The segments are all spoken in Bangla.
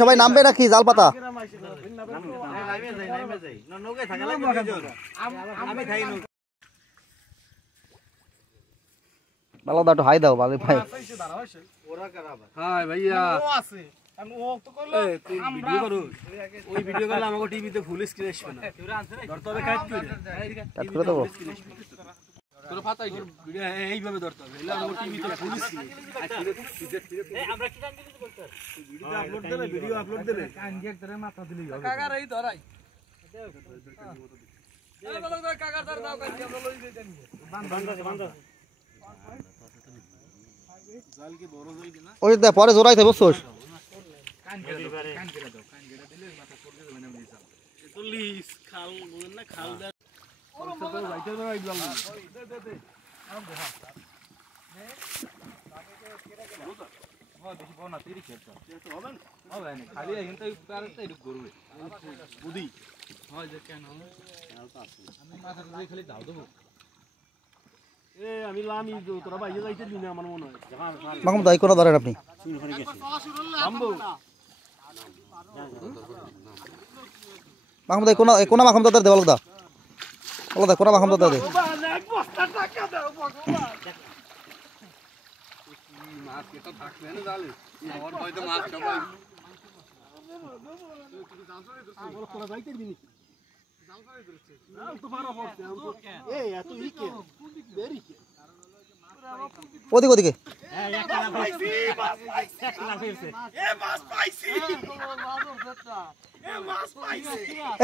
সবাই নামবে নাকি জাল পাতা? ভালো দাও, একটু হাই দাও ভাই। হাই ভাইয়া ভিডিও করলে আমাকে টিভিতে ফুল স্ক্রিন আসবে না। এইভাবে ধরতে হবে, ভিডিও আপলোড দিলে মাথা দিলে পরে জোড়াইতে বসছোস মাহমুদ ভাই কোন ধরেন আপনি? মাহমুদ ভাই কোন মাখম দাদা দে বলো দা, বলো দা কোন মাখম দাদা দে। ওদিকে ওদিকে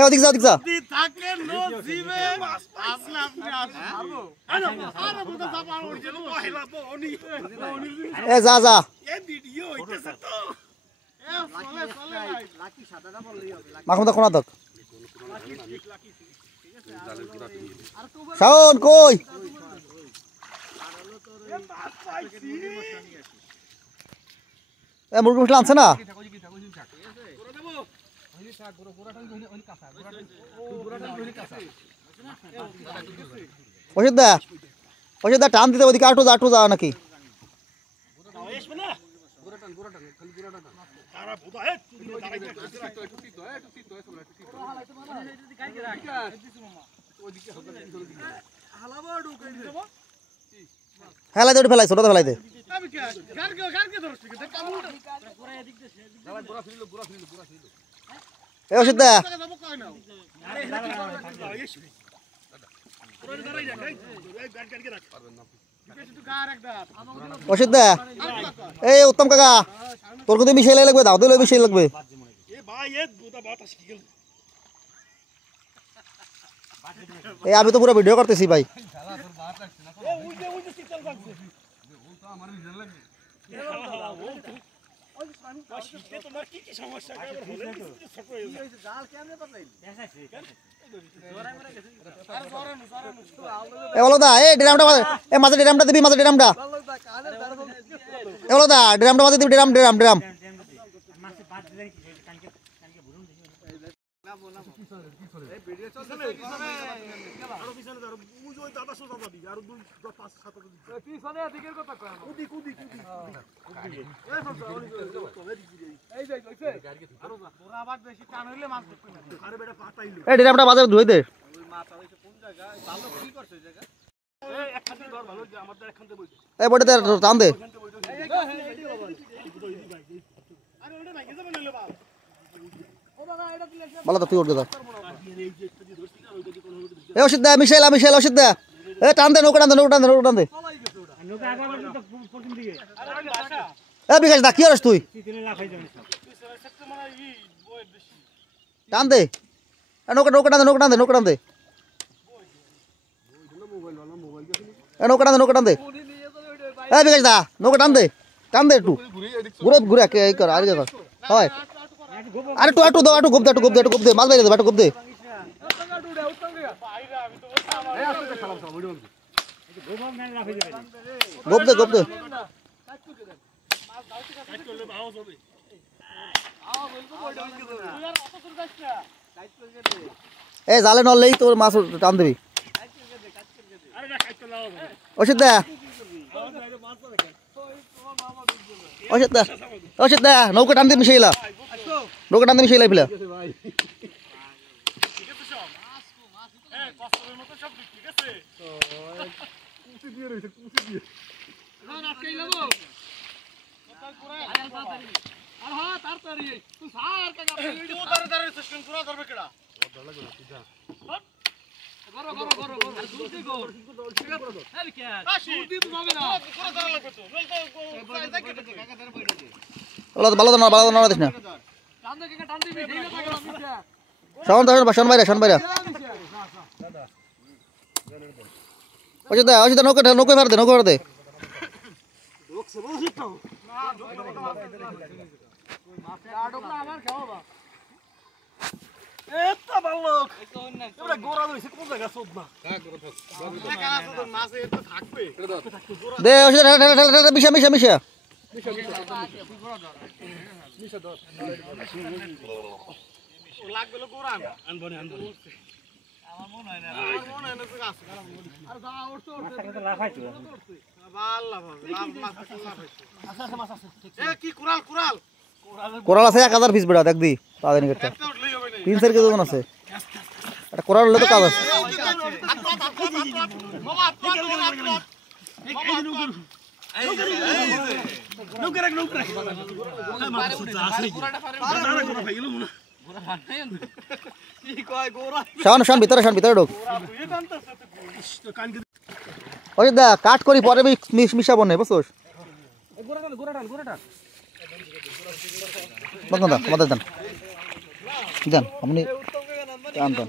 ওদিক যা ওদিক যা। যা যা মাখুন দা কোনা দক শাওন কই মুরগি মশলা আনছে না? ওষুধ দা টান দিতে ওদিকে আটু যা নাকি? ফেলাই দে ফেলাই ছোট ফেলাই দে। ওষুধ দা ওষুধ দা এই উত্তম কাকা তোর কিন্তু মিশাই লাগবে, দাও দিলে মিশাই লাগবে। এই আমি তো পুরো ভিডিও করতেছি ভাই। বলো দা এই ড্রামটা মাঝে ড্রামটা দিবি, মাঝে ড্রামটা বলো দা ড্রামটা মাঝে দিবি, ড্রাম এই ড্রামটা মাঝে ধুই দে। এই বড় দে টান দে। ভালো তো তুই উঠে যা। এই ওষুধ দে মিশাইলা ওষুধ দে। এই টান দে নৌকা টান দে। এই বিকাশ দা কি হস তুই? টান দে নৌকা টান দে। নৌকা টান দে এই বিকাশ দা নৌকা টান দে একটু ঘুরে এই কর আর হয়। আরে একটু দাও, একটু গুপ দে মাছ বাইরে দে, একটু গুপ দে। এ জালে নলেই তোর মাছ টান দিবি ওষুধ দে ওষুধ দে নৌকা টান দিয়ে মিশাইলা নৌকা টান দিয়ে মিশাইলা ফেলা ভালো না দিস না শোন বাইরা ওষুধ দে নৌকা ফের দে দে ওষুধ মিশা কোরাল আছে 1000 পিস বেড়া দেখ দি পাওয়া নিকেটটা 3-4 কেজি ওজন আছে এটা কোরাল হলে তো কাজ আছে শান ভিতরে ঢোক ওই দা কাট করি পরে মিশাবো না বুঝছস বন্ধ আমাদের দেন আপনি আনতেন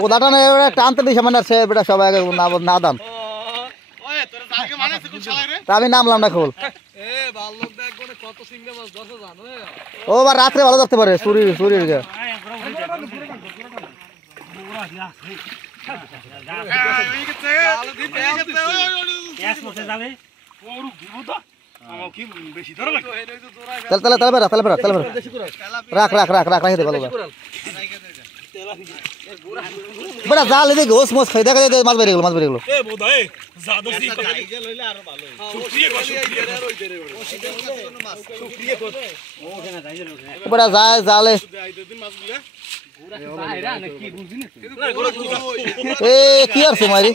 বোদাটা টানতে দিস মানে সে বেটা সবাই না দান আমি নামলাম না খোল ও বা রাত্রে ভালো ধরতে পারে শরীর বড়া জাল এদিকে ঘোষ মোস খাই দেখা যায় মাছ বেরিয়ে গেল বড়া যায় জালে এ কি আর সুমারি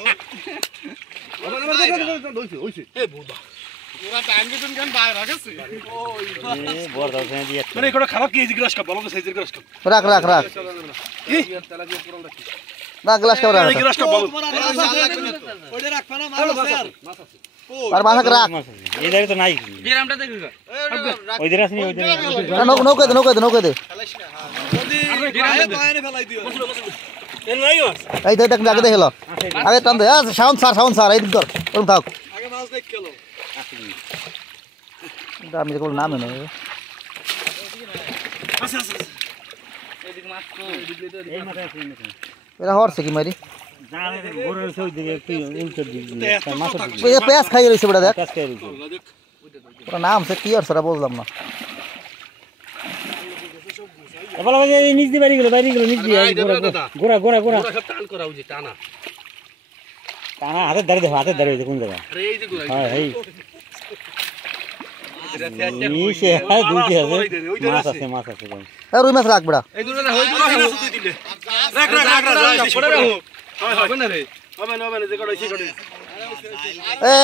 খারাপ কেজি গ্লাস কাপ ভালো সাইজের গ্লাস কাপ রাখ না গ্লাস কাপ রাখ আর মাছ রাখ এইদারে তো নাই গ্রামটা দেখি ওই দিরা আসনি ওই দিরা নৌকা দে এই দেখ আগে দেখলো আগে টান দে সাউন্ড স্যার এই ধর ওরকম থাক আগে মাছ দেখ খেলো আমি দেখো নাম না এরা হরছে কি মারি পেঁয়াজ খাই রয়েছে বেটা দেখ ওরা নাম সে কি আর সেটা বুঝলাম না নিচ দিয়ে বাইরে গেল নিচ দিয়ে গোড়া টানা হাতের দাঁড়িয়ে কোন জায়গা হ্যাঁ মাছ আছে রুই মাছ রাখ বেড়া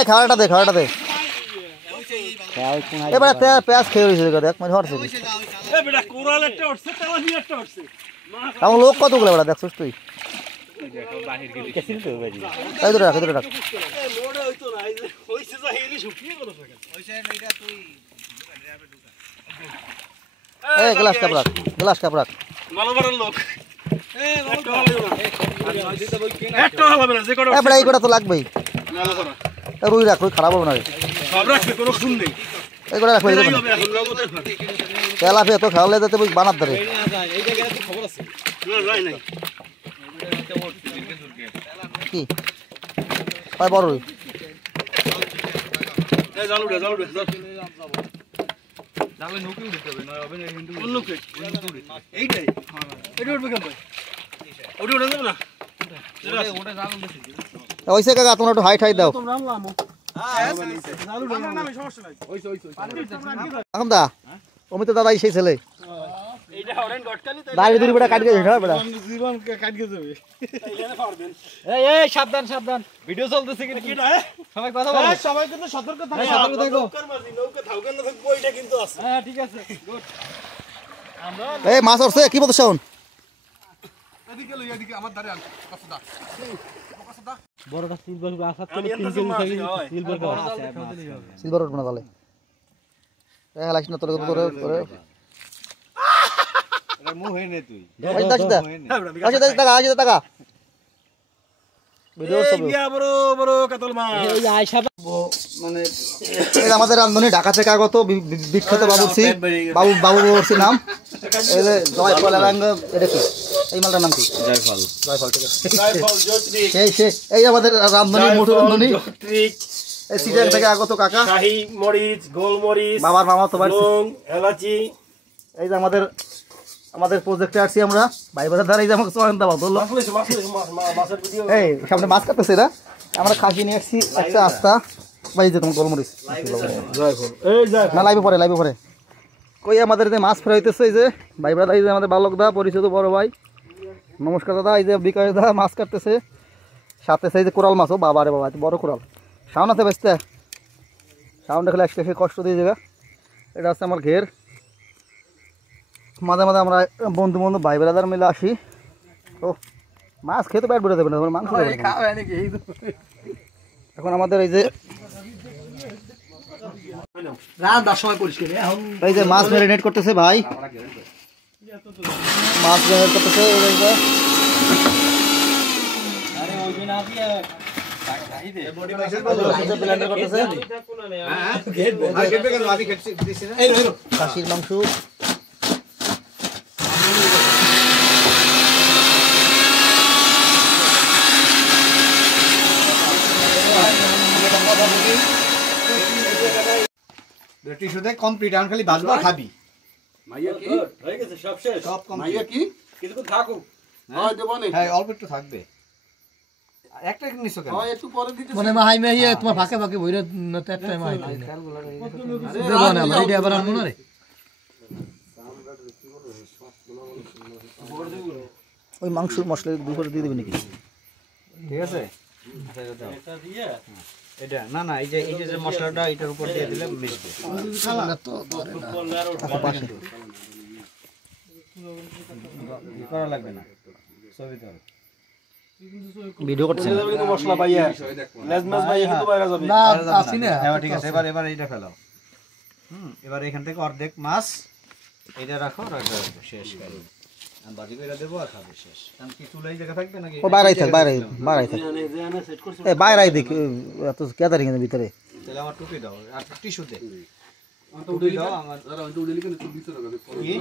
খাওয়াটা দে এবার পেঁয়াজ খেয়ে রয়েছে দেখ মানে হরছে আমার লোক কতগুলো বেড়া দেখছিস তুই রাখ গ্লাস কাপ রাখ এই কটা তো লাগবেই রুই রাখ রুই খারাপ হবে না এই কটা রাখবে তেলাপিয়া তো খাওয়ালে যাতে বানাত ধরে এইটা গেলে তো খবর আছে না রাই নাই কি পাই বড় এই জালু রে জালে নৌকি উঠতে হবে না হবে না কিন্তু নৌকি এইটাই এটা উঠবে কেন ওটা উঠে যাবে না ওটা জালু বেশি ওইসে কাকা তোমরা একটু হাইট দাও তোমরা আনলাম জালু রে না সমস্যা নাই ওইছে এখন দা অমিত দাদা সেই ছেলে এইটা হরেন গটকালি তাই দাড়ি দুড়ি বড় কাট গেছে হ্যাঁ বড় জীবন কাট গেছে যাবে এইখানে পারবেন এই সাবধান ভিডিও চলতেছে কিটা সবাই কথা বলো সবাই কিন্তু সতর্ক থাকো নৌকা থাকবে না থাকবো এটা কিন্তু আছে হ্যাঁ ঠিক আছে গুড আমরা এই মাছ উঠছে কি বলছ শাওন এদিকে আমার ধারে আন কসদা বড়টা সিলভার আসাত করে 3 কেজি থাকে সিলভার কা সিলভার রোড বানালে এ হালাস না তোরে তোরে এটা মুহ হয় না তুই আজ টাকা আজ টাকা ভিডিও সব ইয়া বড় কাতল মাছ এই আয়শা মানে এই আমাদের রান্ধনী ঢাকা থেকে আগত বিখ্যাত বাবুর্চি বাবুর্চি নাম এই যে জয়ফল এলাঙ্গ এটা কি এই মালটার নাম কি জয়ফল ঠিক আছে রাইফল জয়ত্রিক এই আমাদের রান্ধনী মোটু রান্ধনী জয়ত্রিক এই সিজন থেকে আগত কাকা শাহী মরিচ গোলমরিচ বাবার মামা তো বাড়ি লং এলাচি এই যে আমাদের প্রজেক্টে আসছি আমরা ভাই বাজার ধারে এই যে আমাকে চয়ন দাও বললো মাছের ভিডিও এই সামনে মাছ কাটতেছে এরা আমরা খাসি নিয়ে আসছি একটা আস্তা ভাই যে তোমার গোলমরিচ জয়ফল এই জয় না লাইভে পরে কই আমাদের যে মাছ ফ্রাই হইতেছে এই যে ভাই ব্রাদা এই যে আমাদের বালক দা পরিচিত বড় ভাই নমস্কার দাদা এই যে বিকাশ দা মাছ কাটতেছে সাথে সেই যে কোরাল মাছও বাবা রে বাবা বড় কোরাল সাউন্ড আছে বেচতে সাউন্ড খেলে একটু কষ্ট দিয়ে জায়গা এটা হচ্ছে আমার ঘের মাঝে মাঝে আমরা বন্ধু ভাই ব্রাদার মিলে আসি ও মাছ খেতে পেট ভরে দেবে না মাংস দেবে না। এখন আমাদের এই যে রান্নার সময় পরিষ্কার এখন এই যে মাছ ম্যারিনেট করতেছে ভাই মাছ ম্যারিনেট করতেছে এই যে আরে ওই দিন আপনি ব্লেন্ডার করতেছে খাসির মাংস টিস্যুতে কমপ্লিট এখন খালি ভাজবা খাবি মাইয়া কি হয়ে গেছে সব শেষ সব মাইয়া কমপ্লিট কি কিছু থাকুক হয় দেব নে হ্যাঁ অল্প একটু থাকবে একটা নিছো কেন হয় একটু পরে দিতে মনে মাহাই মাহিয়ে তোমার ফাঁকে ফাঁকে বইরে নতে একটা মাই দেব না ভাই এটা আবার আনবো না রে ওই মাংস মশলা দুপুরে দিয়ে দেবে নাকি ঠিক আছে এটা না এই যে মশলাটা এটার উপর দিয়ে দিলে মিশবে করা লাগবে না ছবি তো ভিডিও করছে মশলা পাইয়া লেজমাস পাইয়া কিন্তু বাইরে যাবে না আসি না হ্যাঁ ঠিক আছে এবার এইটা ফেলাও এবার এখান থেকে অর্ধেক মাছ এটা রাখো শেষ করে আমি বাজি করে দেবো আর খাবে শেষ কারণ কি চুলাই জায়গা থাকবে নাকি ও বাইরে থাক এই বাইরে দেখ এত কেদারিং এর ভিতরে তাহলে আমার টুপি দাও আর টিস্যু দে টুপি দাও আমার আর আমি উড়ে লিখে তো দিতে হবে কি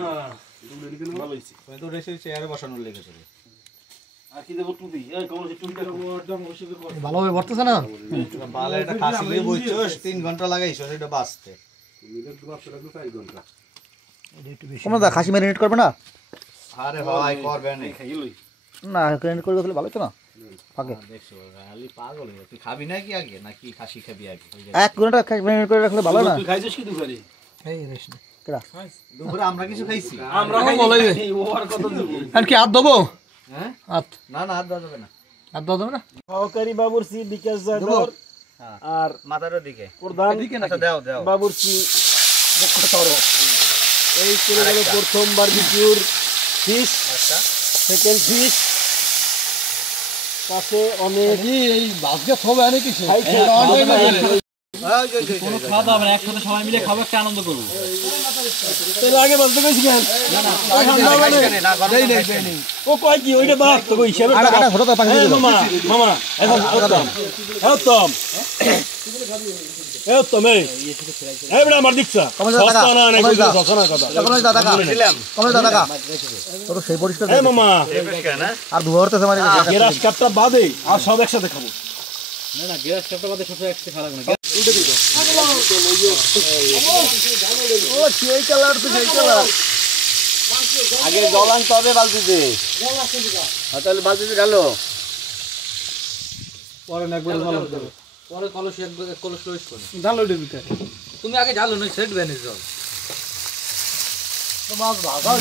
উড়ে লিখে ভালো হইছে তুমি তো রেসে চেয়ারে বসানোর লেগেছে আর কি দেব টুপি এই কোন সে টুপিটা ভালোভাবে ভরতেছে না বালে এটা খাসি দিয়ে বইছস 3 ঘন্টা লাগাইছস এটা বাঁচতে মিনিট 2 লাগলো 4 ঘন্টা তোমরা দা খাসি ম্যারিনেট করবে না আরে ভাই করবে না খাইলই না ম্যারিনেট করে দিলে ভালো তো না ফাঁকে দেখছো খালি পাগল হয়ে তুই খাবি নাকি আগে নাকি খাসি খাবি আগে এক ঘন্টা ম্যারিনেট করে রাখলে ভালো না তুই খাইছিস কি দুপুরে এই রেশ না কেডা দুপুরে আমরা কিছু খাইছি আমরা খাই ওর কত দিব আর কি হাত দেবো হ্যাঁ হাত না হাত দেওয়া যাবে না হাত দেওয়া যাবে না সহকারী বাবুর্চি বিকাশ যাদব আর মাথার দিকে প্রধান আচ্ছা দাও বাবুর্চি এই চলে গেল প্রথম বারবিকিউর ফিশ সেকেন্ড ফিশ পাশে অনেক এই বাসকে থবে আনে কিছু খাই কোনো খাওয়া দাওয়া হবে না, একসাথে সবাই মিলে খাবো, একটা আনন্দ করবো। তাহলে আগে বলতে কইছি কেন ও কয় কি ওইটা বাপ তো কই হিসাবে টাকা ছোট তো পাখি এই মামা মামা এখন উত্তম এই বড় আমার দিকছা সস্তা না নাই কই সস্তা না কথা তোর সেই পরিষ্কার এই মামা আর ধোয়া করতেছে মানে গ্যাস কাটটা বাদে আর সব একসাথে খাবো না না, গ্যাস কাপটা বাদে সব একসাথে খাওয়া লাগবে না। ও সেই কালার তো সেই কালার আগে জল আনতে হবে বালতিতে। তাহলে বালতিতে গেল পরে না একবার ভালো হবে পরে কলস কলস লইস করে ঢালো এর ভিতরে তুমি আগে ঢালো, নয় সেট বেনে জল।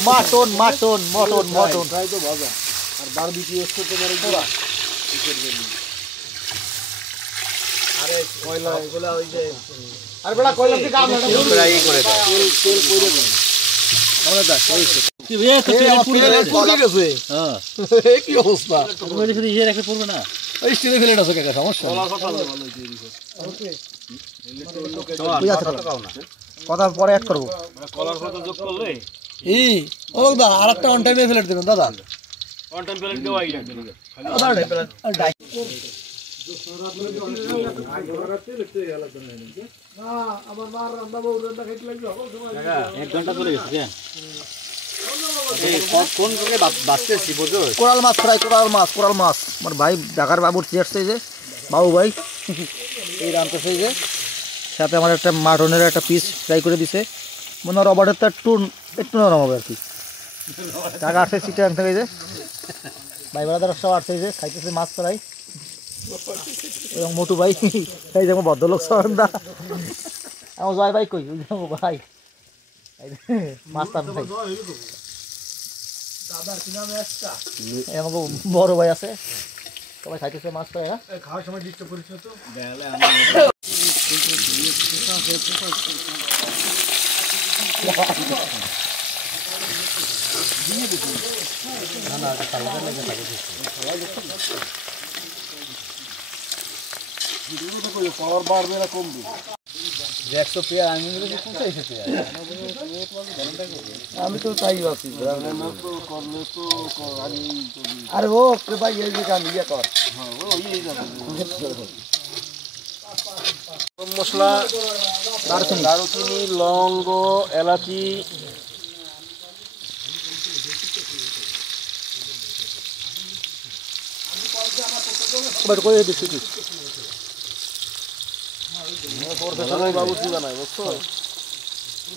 মাটন মাটন মটন মটন তাই তো ভাজা আর বারবিকিউ এসে তো মেরে পুরা আরে কয়লা এগুলা ওই যে আর বেটা কইলাম কি কাম না ফ্রাই করে দাও তেল করে দাও আমরা দা সেই কি রে তো তেল পুরো কি গেছে হ্যাঁ কি অবস্থা তুমি যদি ইয়ে রেখে পড়বে না। ওই স্টিলে ফেলে দাও কাকা সমস্যা কথা পরে অ্যাড করব কলার কথা যোগ করলে এই ও দা আরেকটা অন টাইমে ফেলে দিবেন দাদা ওয়ান টাইম প্লেট দেওয়াই না। এক ঘন্টা চলে গেছে। কোন থেকে বাঁচতেছি বুঝো? কোরাল মাছ ফ্রাই কোরাল মাছ আমার ভাই ঢাকার বাবুর চেয়ারছে যে বাবু ভাই এই রান্তাছে যে সাথে আমার একটা মাটনের একটা পিস ফ্রাই করে দিছে মনে হয় রবার্টের তো একটু নরম হবে আর কি। টাকা আসছে চিটাং থেকে যে ভাই বেড়াদার সব আসছে যে খাইতেছে মাছ ফ্রাই এবং মোটু ভাই এই যে আমার ভদ্রলোক সরন্দা আমার জয় ভাই কই ভাই মাছ টান ভাই আমাকে বড় ভাই আছে সবাই খাইতেছে মাছ ফ্রাই। হ্যাঁ খাওয়ার সময় ডিস্টার্ব করিস না তো পাওয়ার বাড়বে না কমবে দেখছো পেয়ার আমি তো তাই ভাবছি আরে ও ভাই এই যে কাম ইয়ে কর মশলা দারুচিনি লবঙ্গ এলাচি বাট কই দিছি কি বাবুর্চি বানায় বুঝছো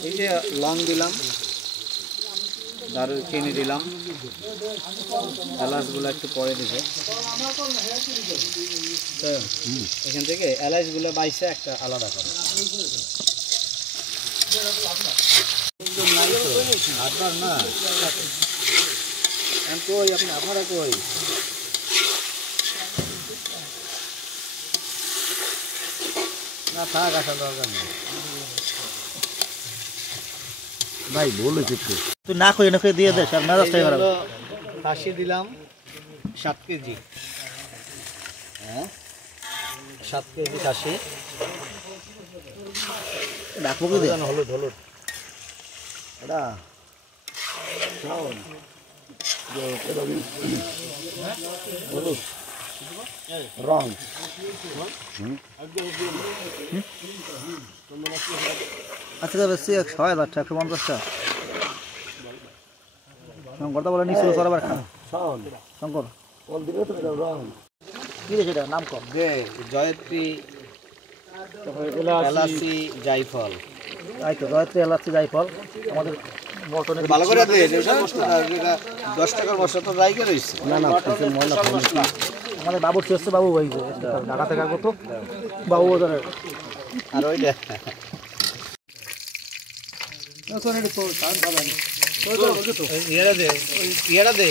এই যে লং দিলাম, দারুচিনি দিলাম, এলাচগুলো একটু পরে দিবে। তো এখান থেকে এলাচগুলো বাইসে একটা আলাদা করে আপনার না কই আপনি আপনারা কই না থাক আসার দরকার নেই ভাই বলেছি তুই না কই না কই দিয়ে দে স্যার মেজাজটাই খারাপ। খাসি দিলাম 7 কেজি, হ্যাঁ 7 কেজি খাসি। ডাকবো কি দে হলুদ হলুদ এটা রং আচ্ছা বেশি 6,000 টাকা 150 শঙ্করটা বলে নিচে সরবার খান শঙ্কর কি রে সেটা নাম কম দে জয়ত্রী এলাচি জায়ফল। তাই তো জয়ত্রী এলাচি জায়ফল আমাদের মটনে ভালো করে দে, এটা 10 টাকার মশলা তো রাইগে রইছে। না না ময়লা আমাদের বাবুর চেয়েছে বাবু ভাই ঢাকা থেকে কত বাবু বাজারের আর ওইটা ইয়েটা দে, ইয়েটা দে,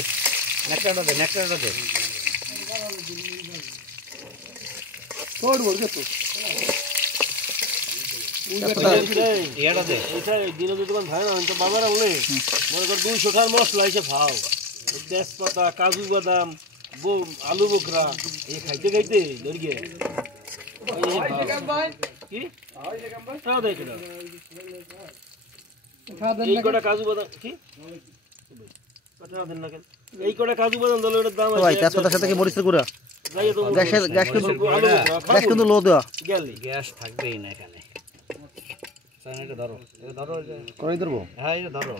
নেকটাটা দে, নেকটাটা দে। ইয়েটা দে। দিনে দোকান খায় না তো বাবারা বলে মনে কর 200 টাকার মশলা এসে খাও, তেজপাতা কাজু বাদাম আলু বোখরা এই খাইতে খাইতে ধরিয়ে কি তাও দেখে দাও এই কটা কাজু বাদাম কি কথা দেন না কেন এই কটা কাজু বাদাম দলে ওটার দাম ভাই আছে তেজপাতার সাথে কি মরিচ গুঁড়া যাই তো গ্যাস কিন্তু লো দেওয়া গেলি গ্যাস থাকবেই না এখানে এটা ধরো করে ধরবো হ্যাঁ এটা ধরো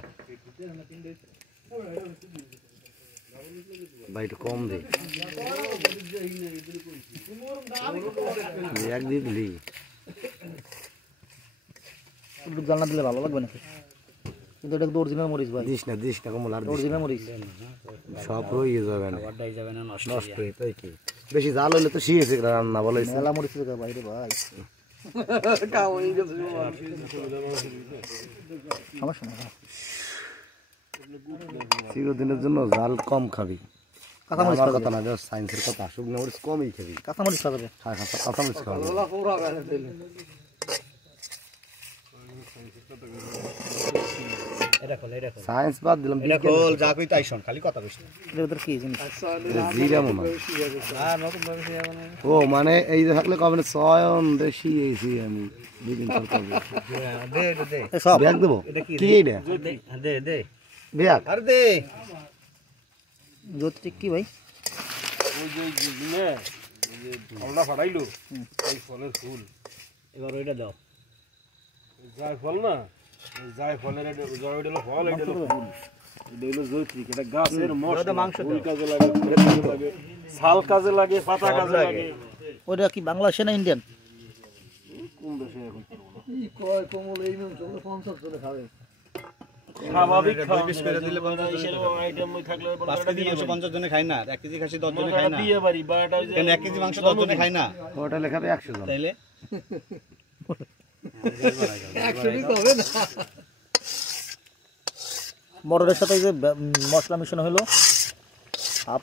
ভাই একটু কম দে এক দিয়ে দিলি একটু জানা দিলে ভালো লাগবে নাকি কিন্তু এটা তো অরিজিনাল মরিচ ভাই দিস না কমল আর অরিজিনাল মরিচ সব রয়ে যাবে না বড়াই যাবে না নষ্ট নষ্ট হয়ে তাই কি বেশি জাল হলে তো শিখেছে রান্না বলে মেলা মরিচ বাইরে ভাই সমস্যা না চিরদিনের জন্য জাল কম খাবি কাঁচামরিচ আমার খাওয়া কথা যাবে না সায়েন্সের কথা শুকনো মরিচ কমই খাবি কাঁচামরিচ খাওয়া যাবে কাঁচামরিচ খাওয়া এটা খোল সায়েন্স বাদ দিলাম এটা খোল যা কই তাই শোন খালি কথা কইস এর ভিতর কি জিনিস জিরা মনে হয়। আর নতুন ভাবে সে মানে ও মানে এই যে থাকলে কবে চয়ন বেশি এসি আমি দুদিন পর করবো দে সব ব্যাগ দেবো এটা কি কি এটা দে ব্যাগ আর দে জ্যোতিক কি ভাই ওই যে দিনে ওই যে ফলটা ফাটাইলো এই ফলের ফুল এবার ওইটা দাও যায় ফল না যায় ফলের জয় হলো ফল এটা হলো ফুল এটা হলো জৈত্রিক এটা গাছের মাংস ফুল কাজে লাগে ফুল কাজে লাগে ছাল কাজে লাগে পাতা কাজে লাগে ওটা কি বাংলাদেশে না ইন্ডিয়ান কোন দেশে এখন স্বাভাবিক বিশ করে দিলে আইটেম থাকলে 5 কেজি মাংস 50 জনে খায় না 1 কেজি খাসি 10 জনে খায় না দিয়ে বাড়ি বাটা কেন 1 কেজি মাংস 10 জনে খায় না ওটা লেখাবে 100 জন তাইলে মটরের সাথে এই যে মশলা মিশানো হলো হাফ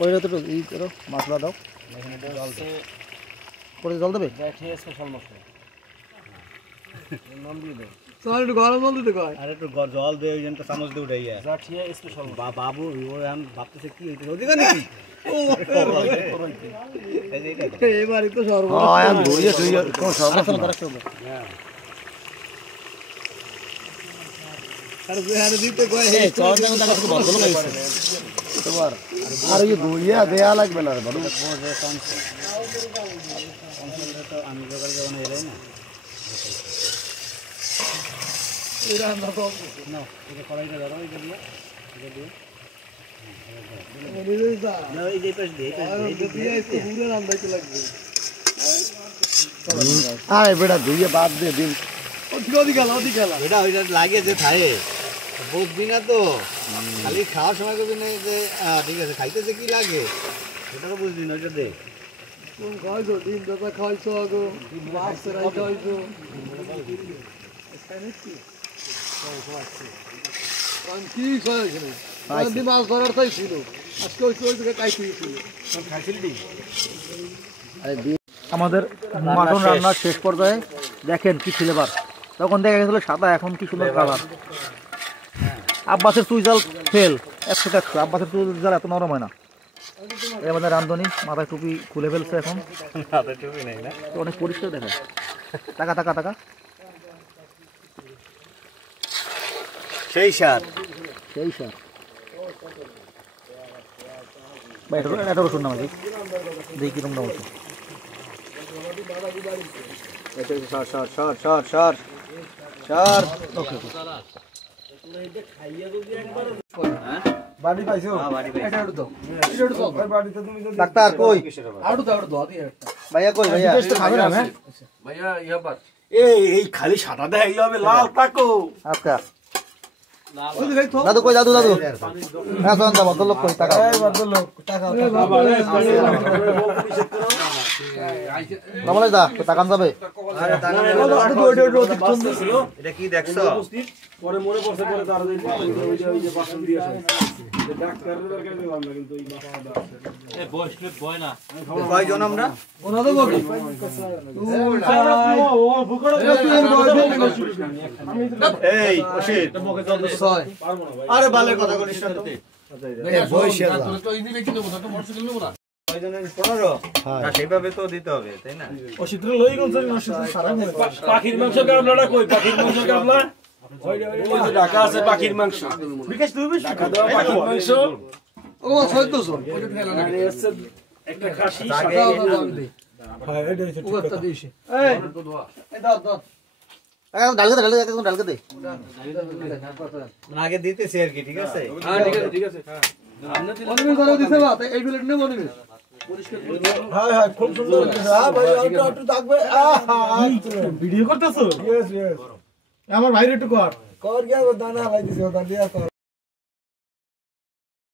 ওইটা তো এই করো মশলা দাও করে জল দেবে স্পেশাল মশলা নাম দিয়ে দাও আর একটু জল দে ওই জন্য চামচ দিয়ে উঠাইয়া জাঠিয়া স্পেশাল বাবু ও আমি ভাবতেছে কি হইছে ওদিকে নাকি এবারে তো সর্ব হ্যাঁ আমি ধুইয়ে ধুইয়ে কোন সব আর বেহারে দিতে কয় হে তোমার আর এই ধুইয়ে দেয়া লাগবে না বড় আমি সকাল যখন এলাই না এরা না তো না এটা কড়াইটা ধরো এটা দিয়ে বলে দা না এই যে পাশ দিয়ে দিয়ে একটু পুরো রান্দাইতে লাগবে আরে বেটা ধুইয়ে বাদ দে দিন ওদিকে এটা ওইটা লাগে যে খায় বুঝবি না তো খালি খাওয়ার সময় করবি না যে ঠিক আছে খাইতেছে কি লাগে সেটা তো বুঝবি না ওইটা দে কোন খাইছো ডিম দাদা খাইছো আগো মাছ রাই খাইছো কি খাইছো আমি মাছ ধরার তাই ছিল আজকে ওই দিকে খাইছিল আমাদের মাটন রান্নার শেষ পর্যায়ে দেখেন কি ফ্লেভার তখন দেখা গেছিল সাদা এখন কি সুন্দর কালার আব্বাসের চুইজাল ফেল 100 আব্বাসের চুইজাল এত নরম হয় না এই আমাদের রান্ধনি মাথায় টুপি খুলে ফেলছে এখন তো অনেক পরিষ্কার দেখায় টাকা টাকা টাকা সেই স্বাদ সেই স্যার ভাই এটা রসুন না ভাই দেখি কিরকম দাম আছে ওকে বাড়ি পাইছো এটা উঠো বাড়িতে তুমি যদি ডাক্তার কই আড়ু দাও দিয়ে একটা ভাইয়া কই ভাইয়া খাবে না ভাইয়া ইয়া পার এই খালি সাদা দেখাইলে হবে লাল তাকো আচ্ছা ওই দেখ তো দাদু কই দাদু দাদু হ্যাঁ শোন দাও বদল কই টাকা এই বদল টাকা নমলে দা টাকা যাবে এটা কি দেখছো পরে মনে পড়ছে পরে তার ওই যে বাসন দিয়ে আসে ডাক্তারের দরকার দিলাম না কিন্তু এই মাথাটা আছে এই বয়স বয় না কয়জন আমরা ওনা দেবো কি ও ভুকড়া এই অশিত আরে ভালো কথা বলিস না তুই বয়স তো ইনি বেশি দেবো তো মোটরসাইকেল নেবো না সেইভাবে তো দিতে হবে তাই না? পাখির মাংস গাবলাটা কই? পাখির মাংস গাবলা ওই যে ঢাকা আছে পাখির মাংস। ঢাকা দেওয়া পাখির মাংস। ও 1400 ওটা ফেলা না আর হচ্ছে একটা খাসি দাও ওটা দিছি ডালকে দে আগে দিতেছি আর কি, ঠিক আছে? হ্যাঁ ঠিক আছে অনিমি করে দিছে বা এই প্লেট নেব অনিমি হ্যাঁ খুব সুন্দর হ্যাঁ ভাই একটু থাকবে ভিডিও করতেছো? ইয়েস আমার ভাইরে একটু কর গিয়া দানা ভাই দিছে ওটা দিয়া কর।